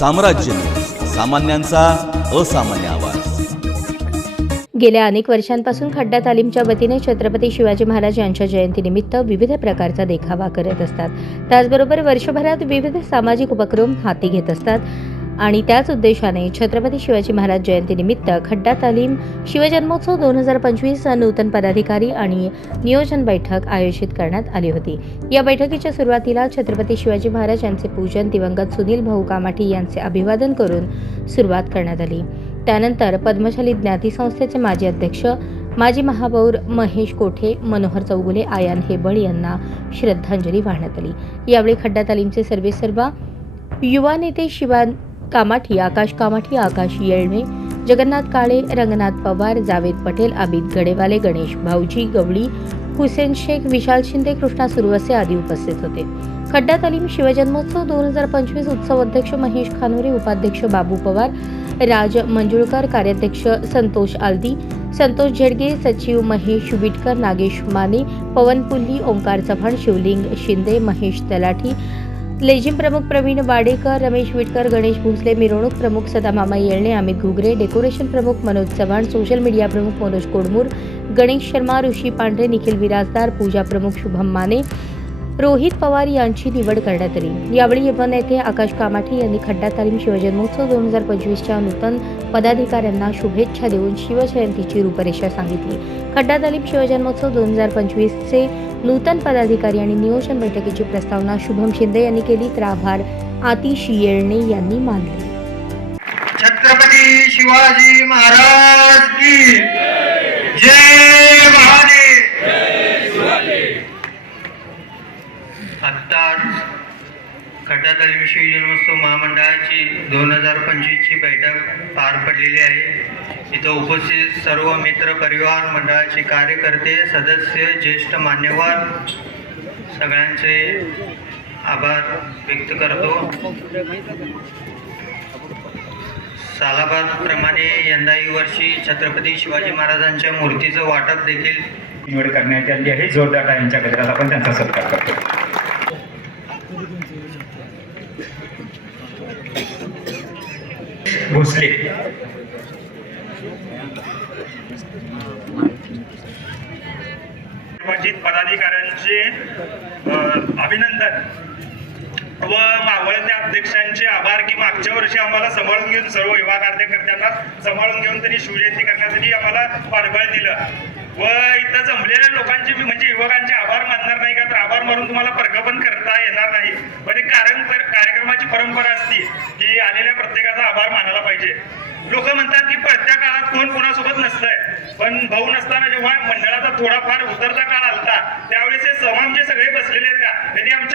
साम्राज्य सामान्यांचा असामान्य आवाज। गेल्या अनेक वर्षांपासून खड्डा तालीमच्या वतीने छत्रपती शिवाजी महाराज यांच्या जयंतीनिमित्त विविध प्रकारचा देखावा करत असतात। त्याचबरोबर वर्षभरात विविध सामाजिक उपक्रम हाती घेत असतात आणि त्याच उद्देशाने छत्रपती शिवाजी महाराज जयंतीनिमित्त खड्डा तालीम शिवजन्मोत्सव 2025 नूतन पदाधिकारी आणि नियोजन बैठक आयोजित करण्यात आली होती। या बैठकीच्या सुरुवातीला छत्रपती शिवाजी महाराज यांचे पूजन दिवंगत सुनील भाऊ कामाठी यांचे अभिवादन करून सुरुवात करण्यात आली। त्यानंतर पद्मशाली ज्ञाती संस्थेचे माजी अध्यक्ष माजी महापौर महेश कोठे, मनोहर चौगुले, आयान हेबळ यांना श्रद्धांजली वाहण्यात आली। यावेळी खड्डा तालीमचे सर्वेसर्वा युवा नेते शिवा कामाठी, आकाश कामाठी, आकाश येळमे, जगन्नाथ काळे, रंगनाथ पवार, जावेद पटेल, आबिद गडेवाले, गणेश भाऊजी गवळी, हुसेन शेख, विशाल शिंदे, कृष्णा सुरवसे आदी उपस्थित होते। खड्डा तालीम शिवजन्मोत्सव 2025 उत्सव अध्यक्ष महेश खानोरे, उपाध्यक्ष बाबू पवार, राज मंजुळकर, कार्याध्यक्ष संतोष आलदी, संतोष झेडगे, सचिव महेश विटकर, नागेश माने, पवन पुल्ली, ओंकार चव्हाण, शिवलिंग शिंदे, महेश तलाठी, लेझिम प्रमुख प्रवीण वाडेकर, रमेश विटकर, गणेश भोसले, मिरवणूक प्रमुख सदामामा येळणे, अमित घुगरे, डेकोरेशन प्रमुख मनोज चव्हाण, सोशल मीडिया प्रमुख मनोज कोडमूर, गणेश शर्मा, ऋषी पांढरे, निखिल विराजदार, पूजा प्रमुख शुभम माने, रोहित पवार यांची निवड करण्यात आली। यावेळी युवा नेते आकाश कामाठी यांनी खड्डा तालीम शिवजन्मोत्सव 2025च्या नूतन पदाधिकाऱ्यांना शुभेच्छा देऊन शिवजयंतीची रूपरेषा सांगितली। खड्डा तालीम शिवजन्मोत्सव 2025चे नूतन पदाधिकारी आणि नियोजन बैठकीची प्रस्तावना शुभम शिंदे यांनी केली, तर आभार आतिश येळणे यांनी मानले। छत्रपती शिवाजी महाराज की जय महाराज। आत्ताच खड्डा तालीम शिवजन्मोत्सव महामंडळाची 2025ची बैठक पार पडलेली आहे। इथं उपस्थित सर्व मित्र परिवार मंडळाचे कार्यकर्ते, सदस्य, ज्येष्ठ मान्यवर सगळ्यांचे आभार व्यक्त करतो। सालाबादप्रमाणे यंदाही वर्षी छत्रपती शिवाजी महाराजांच्या मूर्तीचं वाटप देखील निवड करण्यात आली आहे। जोरदार टाळ्यांच्या गजरात आपण त्यांचा सत्कार करतो। भोसले पदाधिकाऱ्यांचे अभिनंदन व मावळत्या अध्यक्षांचे आभार की मागच्या वर्षी आम्हाला सांभाळून घेऊन, सर्व युवा कार्यकर्त्यांना सांभाळून घेऊन त्यांनी शिवजयंती करण्यासाठी आम्हाला पाठबळ दिलं व इथं जमलेल्या लोकांचे म्हणजे युवकांचे आभार मानणार नाही का, तर आभार मानून तुम्हाला प्रज्ञापन करता येणार नाही। पण एक कार्यक्रमाची परंपरा असते की आलेल्या प्रत्येकाचा आभार मानायला पाहिजे। लोक म्हणतात की प्रत्येक काळात कोण कोणासोबत नसतंय, पण भाऊ नसताना जेव्हा मंडळाचा थोडाफार उतरता काळ आलता त्यावेळेस हे समाज जे सगळे बसलेले आहेत का, त्यांनी आमच्या